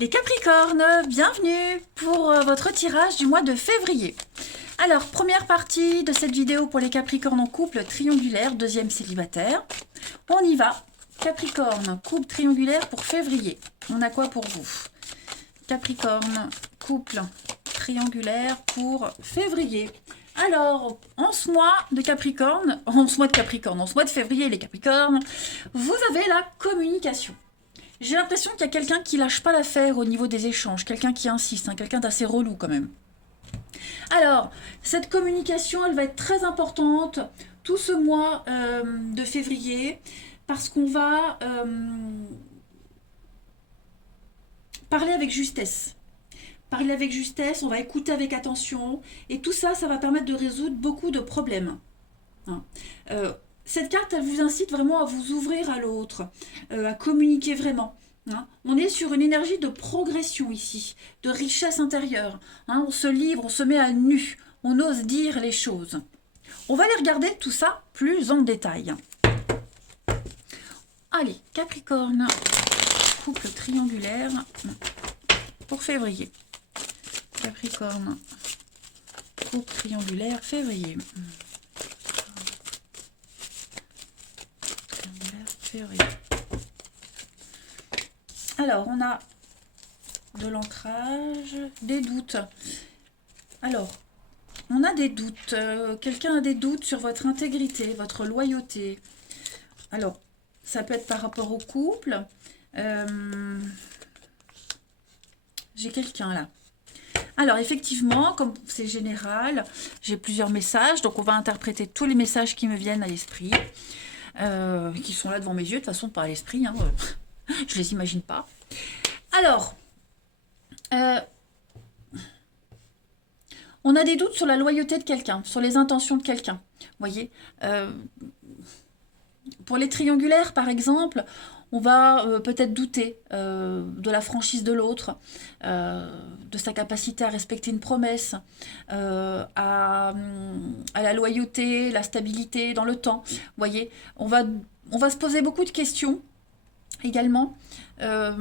Les Capricornes, bienvenue pour votre tirage du mois de février. Alors, première partie de cette vidéo pour les Capricornes en couple triangulaire, deuxième célibataire. On y va. Capricorne, couple triangulaire pour février. On a quoi pour vous? Capricorne, couple triangulaire pour février. Alors, en ce mois de Capricorne, en ce mois de février, les Capricornes, vous avez la communication. J'ai l'impression qu'il y a quelqu'un qui lâche pas l'affaire au niveau des échanges, quelqu'un qui insiste, hein, quelqu'un d'assez relou quand même. Alors, cette communication, elle va être très importante tout ce mois de février, parce qu'on va parler avec justesse. Parler avec justesse, on va écouter avec attention, et tout ça, ça va permettre de résoudre beaucoup de problèmes. Hein. Cette carte, elle vous incite vraiment à vous ouvrir à l'autre, à communiquer vraiment. Hein. On est sur une énergie de progression ici, de richesse intérieure. Hein. On se livre, on se met à nu, on ose dire les choses. On va aller regarder tout ça plus en détail. Allez, Capricorne, couple triangulaire pour février. Capricorne, couple triangulaire, février. Alors, on a de l'ancrage, des doutes. Alors, on a des doutes. Quelqu'un a des doutes sur votre intégrité, votre loyauté. Alors, ça peut être par rapport au couple. J'ai quelqu'un là. Alors, effectivement, comme c'est général, j'ai plusieurs messages. Donc, on va interpréter tous les messages qui me viennent à l'esprit. Qui sont là devant mes yeux, de toute façon pas à l'esprit, hein, je les imagine pas. Alors, on a des doutes sur la loyauté de quelqu'un, sur les intentions de quelqu'un, voyez. Pour les triangulaires, par exemple, on va peut-être douter de la franchise de l'autre, de sa capacité à respecter une promesse, à la loyauté, la stabilité dans le temps. Vous voyez, on va se poser beaucoup de questions également. Un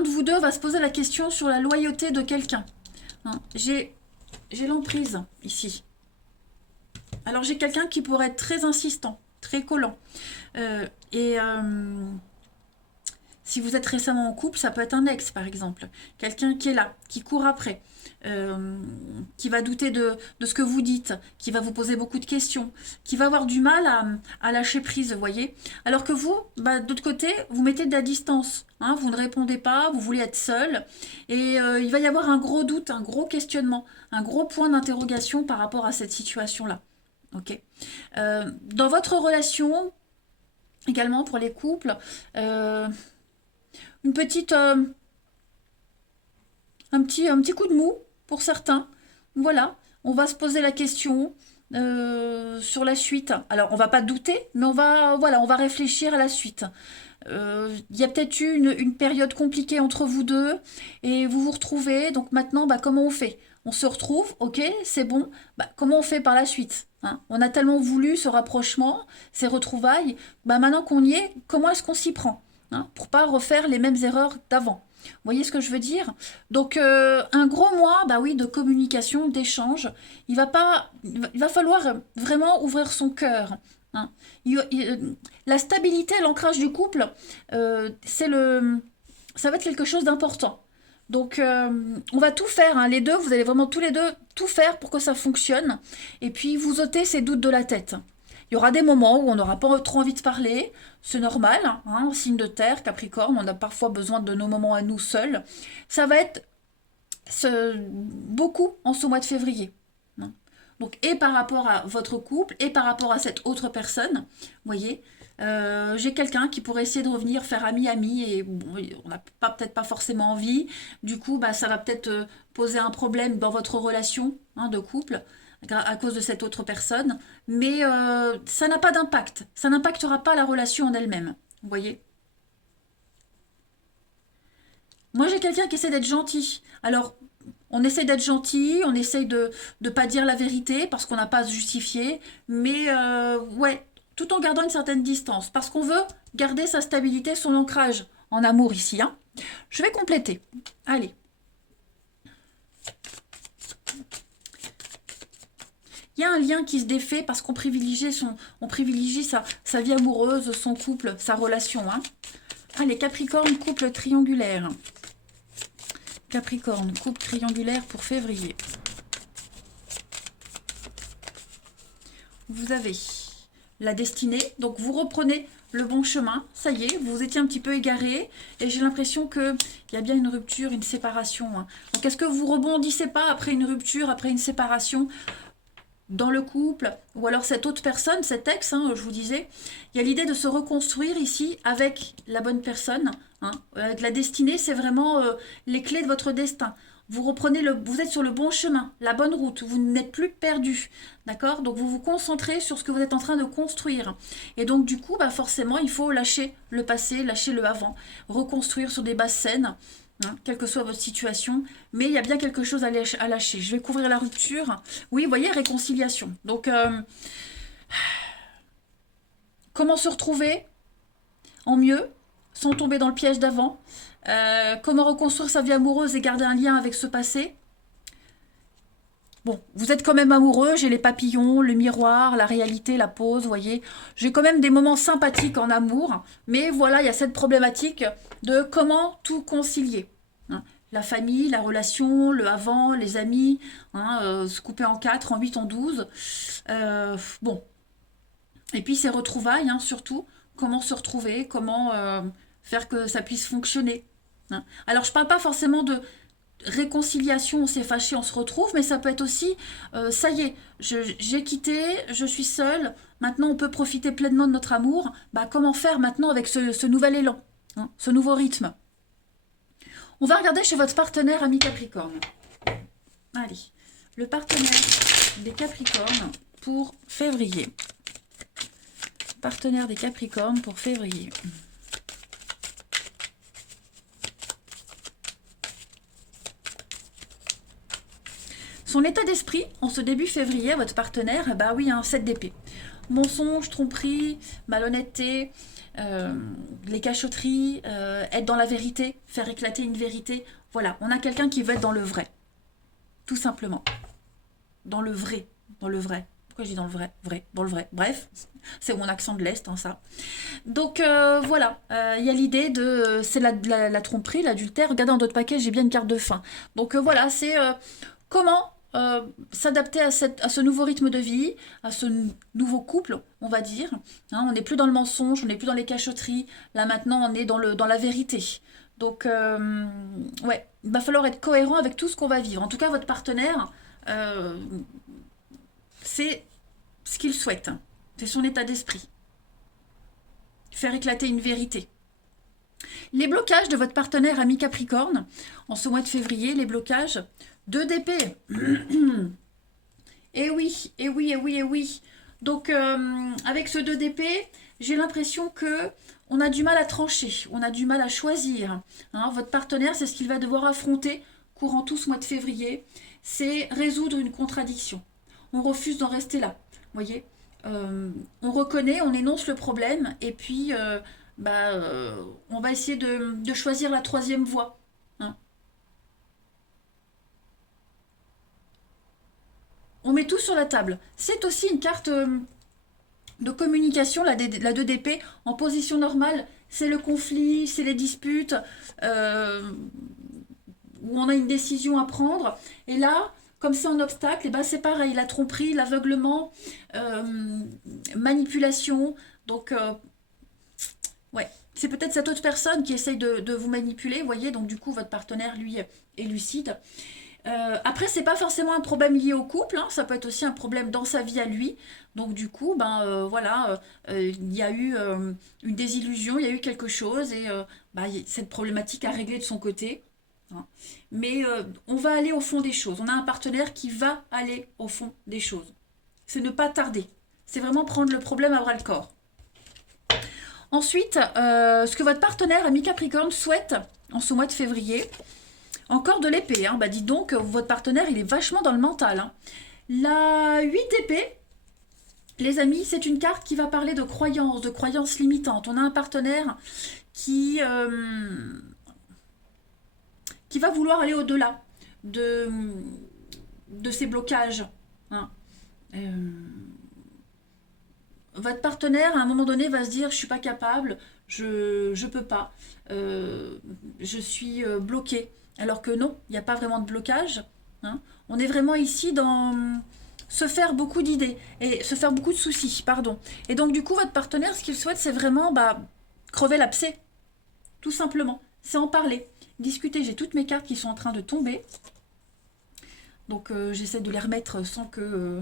de vous deux va se poser la question sur la loyauté de quelqu'un. Hein, j'ai l'emprise ici. Alors j'ai quelqu'un qui pourrait être très insistant, très collant. Si vous êtes récemment en couple, ça peut être un ex par exemple. Quelqu'un qui est là, qui court après, qui va douter de ce que vous dites, qui va vous poser beaucoup de questions, qui va avoir du mal à lâcher prise, vous voyez. Alors que vous, d'autre côté, vous mettez de la distance. Hein, vous ne répondez pas, vous voulez être seul. Et il va y avoir un gros doute, un gros questionnement, un gros point d'interrogation par rapport à cette situation-là. Ok. Dans votre relation, également pour les couples, une petite, un petit coup de mou pour certains. Voilà, on va se poser la question sur la suite. Alors, on va pas douter, mais on va réfléchir à la suite. Il y a peut-être eu une période compliquée entre vous deux et vous vous retrouvez. Donc maintenant, comment on fait? On se retrouve, ok, c'est bon. Comment on fait par la suite, hein? On a tellement voulu ce rapprochement, ces retrouvailles. Maintenant qu'on y est, comment est-ce qu'on s'y prend, hein, pour pas refaire les mêmes erreurs d'avant? Vous voyez ce que je veux dire? Donc un gros mois, oui, de communication, d'échange. Il va falloir vraiment ouvrir son cœur. Hein. La stabilité, l'ancrage du couple, ça va être quelque chose d'important. Donc on va tout faire, hein, les deux, vous allez vraiment tous les deux tout faire pour que ça fonctionne. Et puis vous ôtez ces doutes de la tête. Il y aura des moments où on n'aura pas trop envie de parler, c'est normal, hein, signe de terre, Capricorne, on a parfois besoin de nos moments à nous seuls. Ça va être beaucoup en ce mois de février. Hein. Donc, et par rapport à votre couple, et par rapport à cette autre personne, vous voyez, j'ai quelqu'un qui pourrait essayer de revenir faire ami-ami, et bon, on n'a peut-être pas forcément envie. Du coup, ça va peut-être poser un problème dans votre relation, hein, de couple, à cause de cette autre personne, mais ça n'a pas d'impact. Ça n'impactera pas la relation en elle-même. Vous voyez? Moi, j'ai quelqu'un qui essaie d'être gentil. Alors, on essaie d'être gentil, on essaie de ne pas dire la vérité parce qu'on n'a pas à se justifier, mais ouais, tout en gardant une certaine distance, parce qu'on veut garder sa stabilité, son ancrage en amour ici, hein, Je vais compléter. Allez. Il y a un lien qui se défait parce qu'on privilégie, sa vie amoureuse, son couple, sa relation. Hein. Allez, Capricorne, couple triangulaire. Capricorne, couple triangulaire pour février. Vous avez la destinée, donc vous reprenez le bon chemin, ça y est, vous étiez un petit peu égaré, et j'ai l'impression qu'il y a bien une rupture, une séparation. Hein. Donc est-ce que vous rebondissez pas après une rupture, après une séparation dans le couple, ou alors cette autre personne, cet ex, hein, je vous disais, il y a l'idée de se reconstruire ici avec la bonne personne. Hein. Avec la destinée, c'est vraiment les clés de votre destin. Vous reprenez vous êtes sur le bon chemin, la bonne route, vous n'êtes plus perdu, d'accord? Donc vous vous concentrez sur ce que vous êtes en train de construire. Et donc du coup, bah forcément, il faut lâcher le passé, lâcher le avant, reconstruire sur des bases saines, hein, quelle que soit votre situation, mais il y a bien quelque chose à lâcher. Je vais couvrir la rupture. Oui, vous voyez, réconciliation. Donc, comment se retrouver en mieux, sans tomber dans le piège d'avant? Comment reconstruire sa vie amoureuse et garder un lien avec ce passé? Bon, vous êtes quand même amoureux, j'ai les papillons, le miroir, la réalité, la pause, vous voyez. J'ai quand même des moments sympathiques en amour, mais voilà, il y a cette problématique de comment tout concilier. Hein. La famille, la relation, le avant, les amis, hein, se couper en 4, en 8, en 12. Bon. Et puis ces retrouvailles, hein, surtout, comment se retrouver, comment faire que ça puisse fonctionner. Hein. Alors, je ne parle pas forcément de réconciliation, on s'est fâché, on se retrouve, mais ça peut être aussi, ça y est, j'ai quitté, je suis seule, maintenant on peut profiter pleinement de notre amour, bah, comment faire maintenant avec ce nouvel élan, hein, ce nouveau rythme? On va regarder chez votre partenaire ami Capricorne. Allez, le partenaire des Capricornes pour février. Partenaire des Capricornes pour février. Son état d'esprit, en ce début février, votre partenaire, bah oui, un 7 d'épée. Mensonge, tromperie, malhonnêteté, les cachotteries, être dans la vérité, faire éclater une vérité. Voilà, on a quelqu'un qui veut être dans le vrai. Tout simplement. Dans le vrai. Dans le vrai. Pourquoi je dis dans le vrai? Vrai. Dans le vrai. Bref, c'est mon accent de l'Est, hein, ça. Donc voilà, il y a l'idée de... C'est la tromperie, l'adultère. Regardez dans d'autres paquets, j'ai bien une carte de fin. Donc voilà, c'est comment s'adapter à ce nouveau rythme de vie, à ce nouveau couple, on va dire. Hein, on n'est plus dans le mensonge, on n'est plus dans les cachotteries. Là maintenant, on est dans la vérité. Donc, ouais, il va falloir être cohérent avec tout ce qu'on va vivre. En tout cas, votre partenaire, c'est ce qu'il souhaite. C'est son état d'esprit. Faire éclater une vérité. Les blocages de votre partenaire ami Capricorne, en ce mois de février, les blocages, 2 d'épée. Et oui, et oui, et oui, et oui. Donc, avec ce 2 d'épée, j'ai l'impression que on a du mal à trancher, on a du mal à choisir. Hein, votre partenaire, c'est ce qu'il va devoir affronter courant tout ce mois de février, c'est résoudre une contradiction. On refuse d'en rester là, vous voyez. On reconnaît, on énonce le problème, et puis on va essayer de choisir la troisième voie. Hein. On met tout sur la table. C'est aussi une carte de communication, la 2 d'épée, en position normale. C'est le conflit, c'est les disputes, où on a une décision à prendre. Et là, comme c'est un obstacle, et ben c'est pareil, la tromperie, l'aveuglement, manipulation. Donc, ouais, c'est peut-être cette autre personne qui essaye de vous manipuler, vous voyez. Donc, du coup, votre partenaire, lui, est lucide. Après, c'est pas forcément un problème lié au couple, hein, ça peut être aussi un problème dans sa vie à lui. Donc du coup, voilà, il y a eu une désillusion, il y a eu quelque chose et cette problématique à régler de son côté. Hein. Mais on va aller au fond des choses. On a un partenaire qui va aller au fond des choses. C'est ne pas tarder. C'est vraiment prendre le problème à bras le corps. Ensuite, ce que votre partenaire ami Capricorne souhaite en ce mois de février. Encore de l'épée, hein. Bah dites donc, votre partenaire, il est vachement dans le mental. Hein. La 8 d'épée, les amis, c'est une carte qui va parler de croyances limitantes. On a un partenaire qui qui va vouloir aller au-delà de, de ces blocages. Hein. Votre partenaire, à un moment donné, va se dire, je suis pas capable, je peux pas, je suis bloqué. Alors que non, il n'y a pas vraiment de blocage. Hein. On est vraiment ici dans se faire beaucoup d'idées et se faire beaucoup de soucis, pardon. Et donc du coup, votre partenaire, ce qu'il souhaite, c'est vraiment crever l'abcès, tout simplement. C'est en parler, discuter. J'ai toutes mes cartes qui sont en train de tomber. Donc j'essaie de les remettre sans que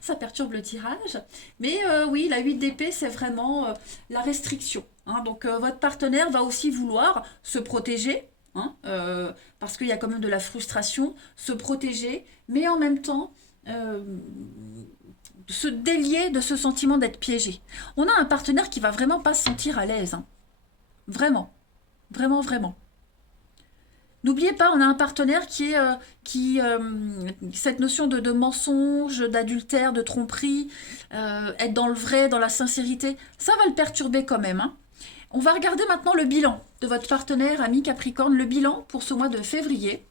ça perturbe le tirage. Mais oui, la 8 d'épée, c'est vraiment la restriction. Hein. Donc votre partenaire va aussi vouloir se protéger, hein, parce qu'il y a quand même de la frustration, se protéger, mais en même temps se délier de ce sentiment d'être piégé. On a un partenaire qui va vraiment pas se sentir à l'aise. Hein. Vraiment, vraiment, vraiment. N'oubliez pas, on a un partenaire cette notion de mensonge, d'adultère, de tromperie, être dans le vrai, dans la sincérité, ça va le perturber quand même. Hein. On va regarder maintenant le bilan de votre partenaire, ami Capricorne, le bilan pour ce mois de février.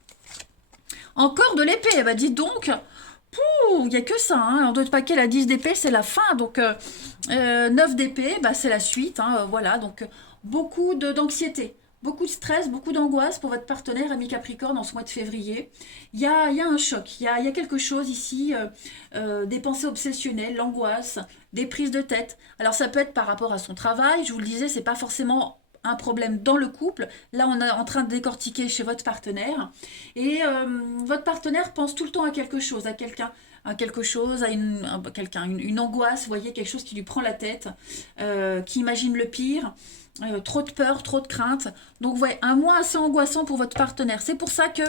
Encore de l'épée, bah dites donc, il n'y a que ça, hein. En d'autres paquets, la 10 d'épée, c'est la fin, donc 9 d'épée, bah, c'est la suite, hein, voilà, donc beaucoup d'anxiété. Beaucoup de stress, beaucoup d'angoisse pour votre partenaire, ami Capricorne, en ce mois de février. Il y a un choc, il y a quelque chose ici, des pensées obsessionnelles, l'angoisse, des prises de tête. Alors ça peut être par rapport à son travail, je vous le disais, c'est pas forcément un problème dans le couple. Là, on est en train de décortiquer chez votre partenaire. Et votre partenaire pense tout le temps à quelque chose, à quelqu'un, à quelque chose, à une angoisse, vous voyez, quelque chose qui lui prend la tête, qui imagine le pire. Trop de peur, trop de crainte. Donc, vous voyez, un mois assez angoissant pour votre partenaire. C'est pour ça que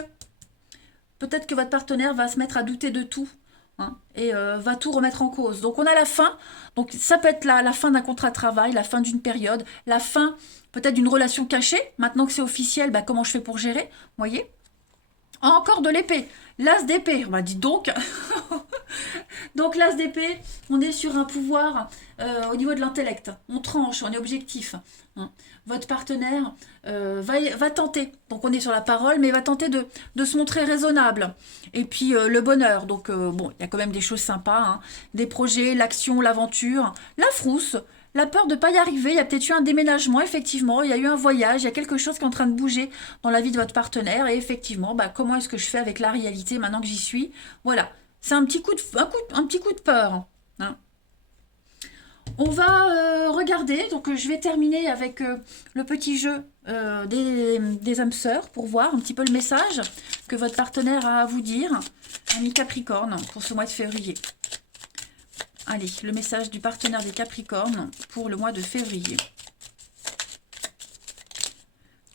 peut-être que votre partenaire va se mettre à douter de tout, hein, et va tout remettre en cause. Donc, on a la fin. Donc, ça peut être la fin d'un contrat de travail, la fin d'une période, la fin peut-être d'une relation cachée. Maintenant que c'est officiel, comment je fais pour gérer? Vous voyez? Encore de l'épée. L'as d'épée. On m'a dit donc. Donc l'as d'épée, on est sur un pouvoir au niveau de l'intellect. On tranche, on est objectif. Hein. Votre partenaire va tenter. Donc on est sur la parole, mais va tenter de se montrer raisonnable. Et puis le bonheur. Donc bon, il y a quand même des choses sympas. Hein. Des projets, l'action, l'aventure. La frousse. La peur de ne pas y arriver, il y a peut-être eu un déménagement, effectivement, il y a eu un voyage, il y a quelque chose qui est en train de bouger dans la vie de votre partenaire, et effectivement, comment est-ce que je fais avec la réalité maintenant que j'y suis? Voilà, c'est un petit coup de peur. Hein. On va regarder, donc je vais terminer avec le petit jeu des âmes sœurs pour voir un petit peu le message que votre partenaire a à vous dire, ami Capricorne, pour ce mois de février. Allez, le message du partenaire des Capricornes pour le mois de février.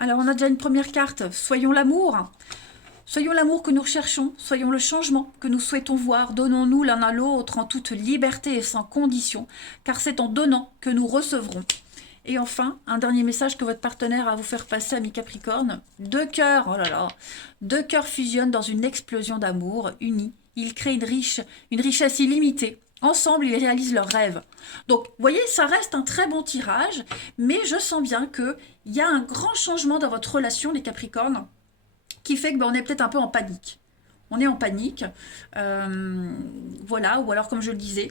Alors, on a déjà une première carte. Soyons l'amour. Soyons l'amour que nous recherchons. Soyons le changement que nous souhaitons voir. Donnons-nous l'un à l'autre en toute liberté et sans condition, car c'est en donnant que nous recevrons. Et enfin, un dernier message que votre partenaire a à vous faire passer, ami Capricorne. Deux cœurs, oh là là, deux cœurs fusionnent dans une explosion d'amour unis. Ils créent une richesse illimitée. Ensemble, ils réalisent leurs rêves. Donc, vous voyez, ça reste un très bon tirage, mais je sens bien qu'il y a un grand changement dans votre relation, les Capricornes, qui fait que on est peut-être un peu en panique. On est en panique, voilà, ou alors comme je le disais,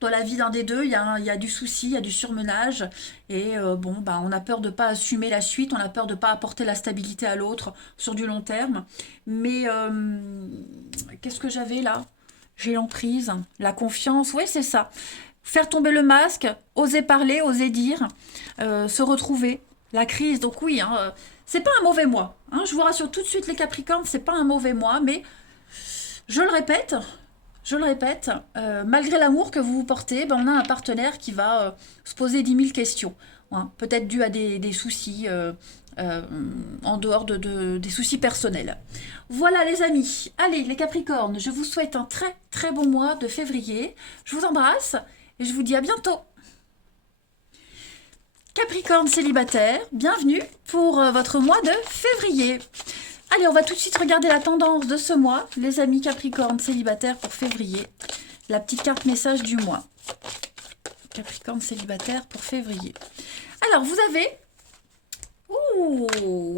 dans la vie d'un des deux, il y a du souci, il y a du surmenage, et on a peur de ne pas assumer la suite, on a peur de ne pas apporter la stabilité à l'autre sur du long terme. Mais qu'est-ce que j'avais là? J'ai l'emprise, la confiance, oui c'est ça. Faire tomber le masque, oser parler, oser dire, se retrouver, la crise. Donc oui, hein, c'est pas un mauvais mois. Hein, je vous rassure tout de suite les Capricornes, c'est pas un mauvais mois, mais je le répète, malgré l'amour que vous vous portez, on a un partenaire qui va se poser 10 000 questions. Hein, peut-être dû à des soucis en dehors des soucis personnels. Voilà les amis, allez les Capricornes, je vous souhaite un très très bon mois de février. Je vous embrasse et je vous dis à bientôt. Capricorne célibataire, bienvenue pour votre mois de février. Allez, on va tout de suite regarder la tendance de ce mois, les amis Capricorne célibataires pour février. La petite carte message du mois. Capricorne célibataire pour février. Alors, vous avez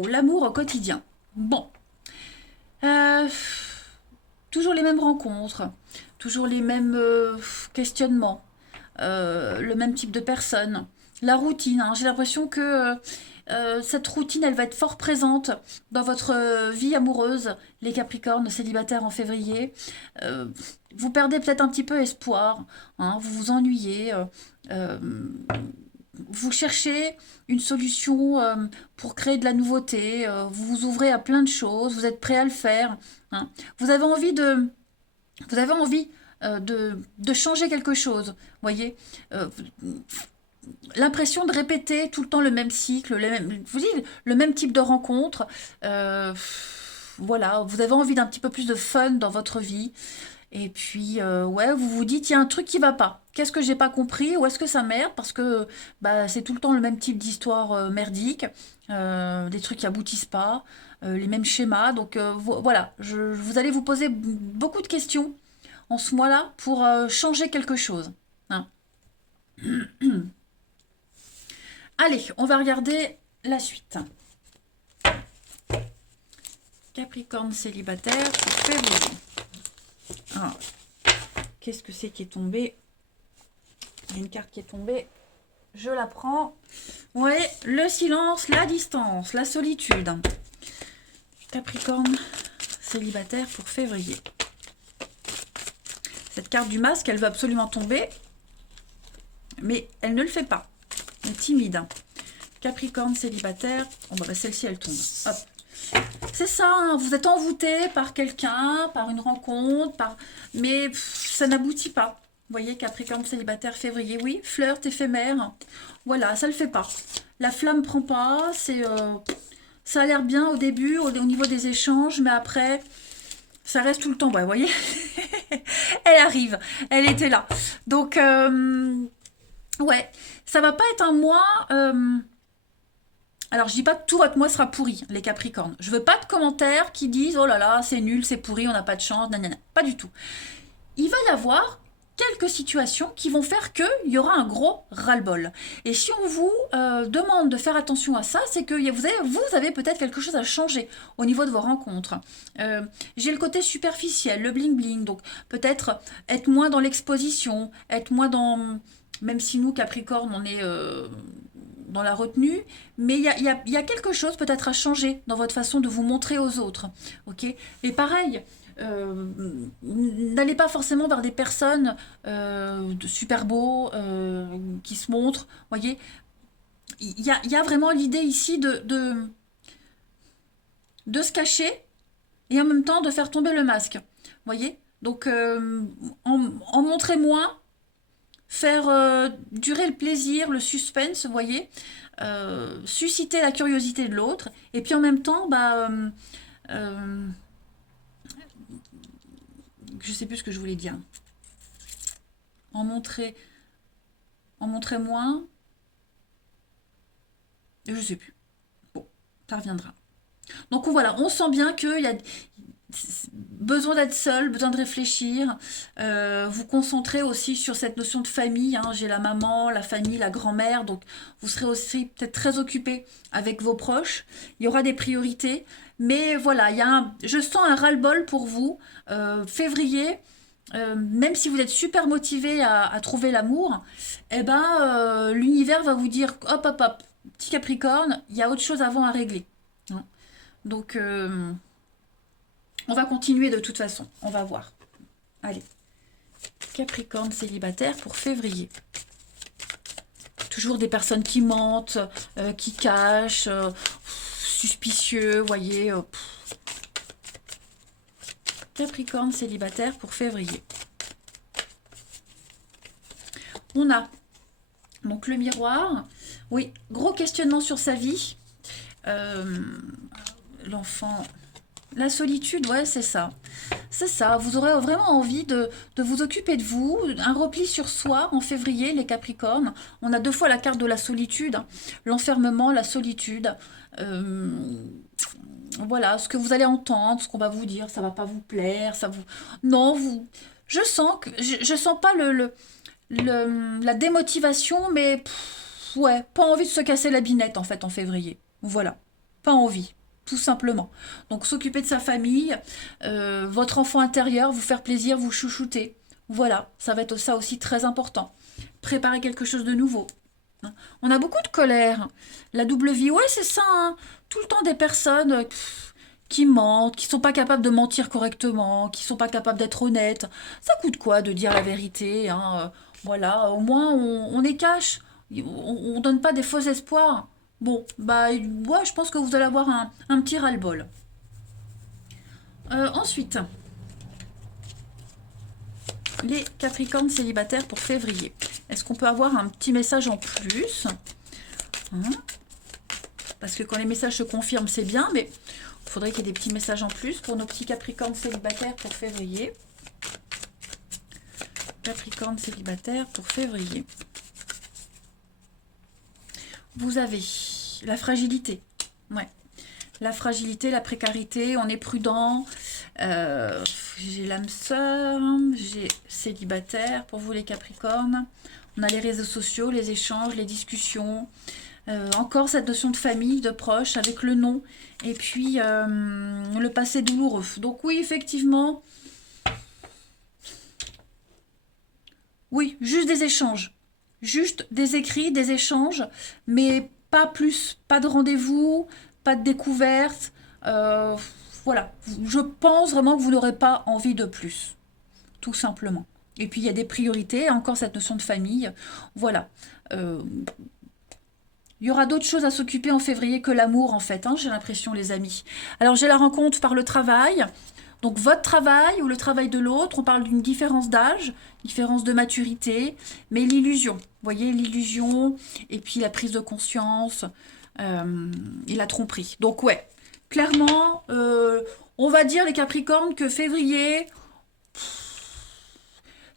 l'amour au quotidien. Bon. Euh, Toujours les mêmes rencontres, toujours les mêmes questionnements, le même type de personnes. La routine, hein, j'ai l'impression que cette routine, elle va être fort présente dans votre vie amoureuse, les Capricornes célibataires en février. Euh, Vous perdez peut-être un petit peu espoir, hein, vous vous ennuyez, euh, vous cherchez une solution pour créer de la nouveauté, vous vous ouvrez à plein de choses, vous êtes prêt à le faire, hein. Vous avez envie vous avez envie de changer quelque chose, voyez. Euh, L'impression de répéter tout le temps le même cycle, vous dites, le même type de rencontre. euh, voilà, vous avez envie d'un petit peu plus de fun dans votre vie. Et puis, ouais, vous vous dites, il y a un truc qui va pas. Qu'est-ce que j'ai pas compris? Où est-ce que ça merde? Parce que bah, c'est tout le temps le même type d'histoire merdique, des trucs qui aboutissent pas, les mêmes schémas. Donc voilà, vous allez vous poser beaucoup de questions en ce mois-là pour changer quelque chose, hein. Allez, on va regarder la suite. Capricorne célibataire pour février. Ah, qu'est-ce que c'est qui est tombé? Il y a une carte qui est tombée. Je la prends. Ouais, le silence, la distance, la solitude. Capricorne célibataire pour février. Cette carte du masque, elle veut absolument tomber, mais elle ne le fait pas. Elle est timide. Capricorne célibataire. Oh bah celle-ci, elle tombe. Hop. C'est ça, hein, vous êtes envoûté par quelqu'un, par une rencontre, mais ça n'aboutit pas. Vous voyez, Capricorne célibataire février, oui, flirt éphémère. Voilà, ça le fait pas. La flamme prend pas, ça a l'air bien au début, au niveau des échanges, mais après, ça reste tout le temps. Ouais, vous voyez, elle arrive, elle était là. Donc, ouais, ça va pas être un mois. Alors, je dis pas que tout votre mois sera pourri, les Capricornes. Je veux pas de commentaires qui disent oh là là, c'est nul, c'est pourri, on n'a pas de chance, nanana. Pas du tout. Il va y avoir quelques situations qui vont faire qu'il y aura un gros ras-le-bol. Et si on vous demande de faire attention à ça, c'est que vous avez peut-être quelque chose à changer au niveau de vos rencontres. J'ai le côté superficiel, le bling-bling, donc peut-être être moins dans l'exposition, être moins dans... Même si nous, Capricorne, on est dans la retenue, mais il y a quelque chose peut-être à changer dans votre façon de vous montrer aux autres. Ok. Et pareil, n'allez pas forcément vers des personnes super beaux qui se montrent. Voyez, il y a vraiment l'idée ici de se cacher et en même temps de faire tomber le masque. Voyez, donc en montrer moins, faire durer le plaisir, le suspense, vous voyez, susciter la curiosité de l'autre, et puis en même temps, bah, euh, je sais plus ce que je voulais dire. En montrer, en montrer moins, je sais plus. Bon, ça reviendra. Donc voilà, on sent bien qu'il y a besoin d'être seul, besoin de réfléchir, vous concentrer aussi sur cette notion de famille, hein. J'ai la maman, la famille, la grand-mère, donc vous serez aussi peut-être très occupé avec vos proches, il y aura des priorités, mais voilà, je sens un ras-le-bol pour vous, février, même si vous êtes super motivé à trouver l'amour, eh ben, l'univers va vous dire, hop, hop, hop, petit Capricorne, il y a autre chose avant à régler, hein. Donc, on va continuer de toute façon. On va voir. Allez. Capricorne célibataire pour février. Toujours des personnes qui mentent, qui cachent, suspicieux, voyez. Capricorne célibataire pour février. On a donc le miroir. Oui, gros questionnement sur sa vie. L'enfant... La solitude, ouais, c'est ça. C'est ça. Vous aurez vraiment envie de vous occuper de vous. Un repli sur soi en février, les Capricornes. On a deux fois la carte de la solitude. L'enfermement, la solitude. Euh, voilà, ce que vous allez entendre, ce qu'on va vous dire, ça va pas vous plaire, ça vous... Non, vous... Je sens pas la démotivation, mais ouais, pas envie de se casser la binette en fait en février. Voilà, pas envie. tout simplement. Donc s'occuper de sa famille, votre enfant intérieur, vous faire plaisir, vous chouchouter. Voilà, ça va être ça aussi très important. Préparer quelque chose de nouveau. Hein. On a beaucoup de colère. La double vie, ouais, c'est ça. Hein. Tout le temps des personnes qui mentent, qui sont pas capables de mentir correctement, qui sont pas capables d'être honnêtes. Ça coûte quoi de dire la vérité, hein, voilà, au moins on est cash. On donne pas des faux espoirs. Bon, bah, ouais, je pense que vous allez avoir un petit ras-le-bol. Ensuite, les Capricornes célibataires pour février. Est-ce qu'on peut avoir un petit message en plus, hein? Parce que quand les messages se confirment, c'est bien, mais il faudrait qu'il y ait des petits messages en plus pour nos petits Capricornes célibataires pour février. Capricorne célibataire pour février. Vous avez la fragilité. Ouais. La fragilité, la précarité, on est prudent. J'ai l'âme sœur, j'ai célibataire pour vous les Capricornes. On a les réseaux sociaux, les échanges, les discussions. Encore cette notion de famille, de proche, avec le nom. Et puis le passé douloureux. Donc oui, effectivement. Oui, juste des échanges. Juste des écrits, des échanges, mais pas plus. Pas de rendez-vous, pas de découverte. Voilà. Je pense vraiment que vous n'aurez pas envie de plus. Tout simplement. Et puis il y a des priorités, encore cette notion de famille. Voilà. Il y aura d'autres choses à s'occuper en février que l'amour, en fait, hein, j'ai l'impression, les amis. Alors, j'ai la rencontre par le travail. Donc, votre travail ou le travail de l'autre, on parle d'une différence d'âge, différence de maturité, mais l'illusion. Vous voyez, l'illusion, et puis la prise de conscience, et la tromperie. Donc, ouais, clairement, on va dire, les Capricornes, que février,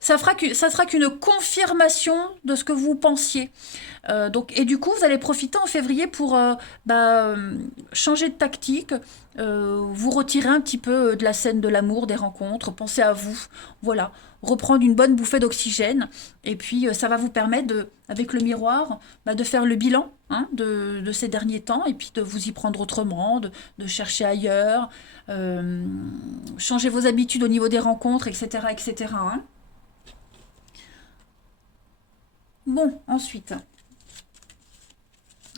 ça sera qu'une confirmation de ce que vous pensiez. Et du coup, vous allez profiter en février pour changer de tactique, vous retirer un petit peu de la scène de l'amour, des rencontres, penser à vous, voilà, reprendre une bonne bouffée d'oxygène, et puis ça va vous permettre, avec le miroir, de faire le bilan, hein, de ces derniers temps, et puis de vous y prendre autrement, de chercher ailleurs, changer vos habitudes au niveau des rencontres, etc. etc. Hein. Bon, ensuite,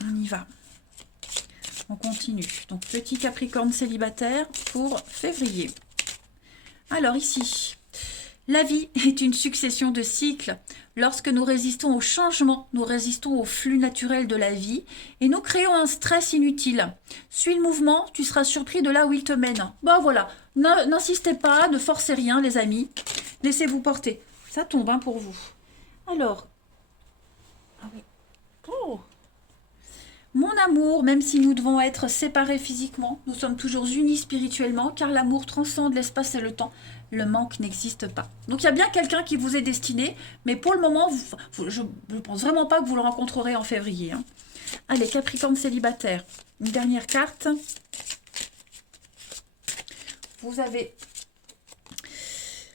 on y va. On continue. Donc, petit Capricorne célibataire pour février. Alors ici, la vie est une succession de cycles. Lorsque nous résistons au changement, nous résistons au flux naturel de la vie et nous créons un stress inutile. Suis le mouvement, tu seras surpris de là où il te mène. Bon voilà, n'insistez pas, ne forcez rien les amis. Laissez-vous porter. Ça tombe hein, pour vous. Alors, ah oui. Oh. Mon amour, même si nous devons être séparés physiquement, nous sommes toujours unis spirituellement, car l'amour transcende l'espace et le temps. Le manque n'existe pas. Donc il y a bien quelqu'un qui vous est destiné, mais pour le moment, je ne pense vraiment pas que vous le rencontrerez en février. Hein. Allez, Capricorne célibataire. Une dernière carte. Vous avez...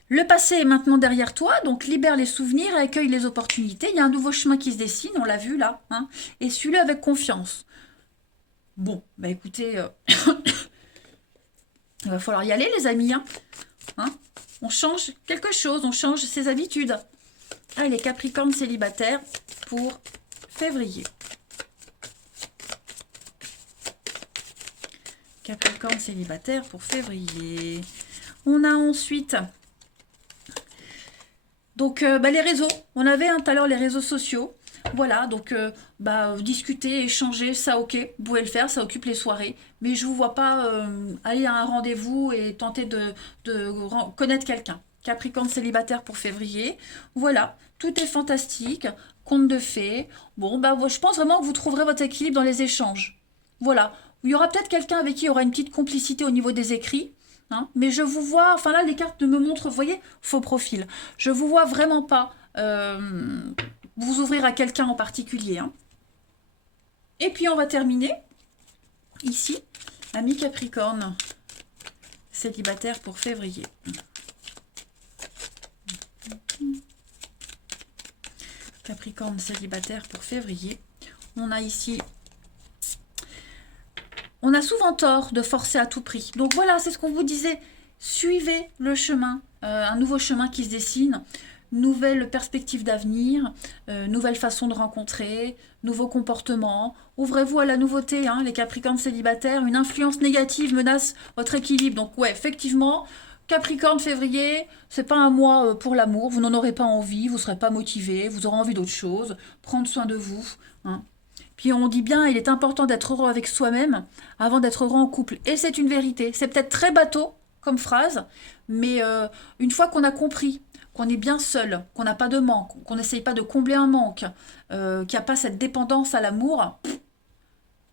Le passé est maintenant derrière toi, donc libère les souvenirs et accueille les opportunités. Il y a un nouveau chemin qui se dessine, on l'a vu là, hein, et suis-le avec confiance. Bon, bah écoutez, il va falloir y aller les amis. Hein. On change quelque chose, on change ses habitudes. Allez, Capricorne célibataire pour février. Capricorne célibataire pour février. On a ensuite... Donc, les réseaux, on avait tout à l'heure les réseaux sociaux. Voilà, donc discuter, échanger, ça ok, vous pouvez le faire, ça occupe les soirées. Mais je ne vous vois pas aller à un rendez-vous et tenter de connaître quelqu'un. Capricorne célibataire pour février. Voilà, tout est fantastique, conte de fées. Bon, je pense vraiment que vous trouverez votre équilibre dans les échanges. Voilà, il y aura peut-être quelqu'un avec qui il y aura une petite complicité au niveau des écrits. Hein, mais je vous vois, enfin là les cartes me montrent, vous voyez, faux profil. Je vous vois vraiment pas vous ouvrir à quelqu'un en particulier. Hein. Et puis on va terminer ici, ami Capricorne, célibataire pour février. Capricorne célibataire pour février. On a ici On a souvent tort de forcer à tout prix. Donc voilà, c'est ce qu'on vous disait. Suivez le chemin, un nouveau chemin qui se dessine, nouvelle perspective d'avenir, nouvelle façon de rencontrer, nouveaux comportements. Ouvrez-vous à la nouveauté, hein, les Capricornes célibataires. Une influence négative menace votre équilibre. Donc ouais, effectivement, Capricorne février, c'est pas un mois pour l'amour. Vous n'en aurez pas envie, vous serez pas motivé, vous aurez envie d'autre chose. Prendre soin de vous, hein. Puis on dit bien, il est important d'être heureux avec soi-même avant d'être heureux en couple. Et c'est une vérité. C'est peut-être très bateau comme phrase, mais une fois qu'on a compris qu'on est bien seul, qu'on n'a pas de manque, qu'on n'essaye pas de combler un manque, qu'il n'y a pas cette dépendance à l'amour,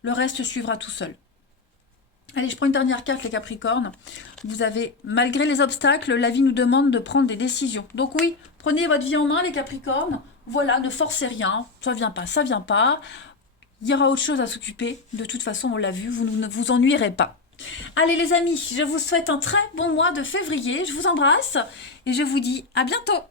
le reste suivra tout seul. Allez, je prends une dernière carte, les Capricornes. Vous avez, malgré les obstacles, la vie nous demande de prendre des décisions. Donc oui, prenez votre vie en main, les Capricornes. Voilà, ne forcez rien. Ça vient pas, ça vient pas. Il y aura autre chose à s'occuper. De toute façon, on l'a vu, vous ne vous ennuierez pas. Allez les amis, je vous souhaite un très bon mois de février. Je vous embrasse et je vous dis à bientôt.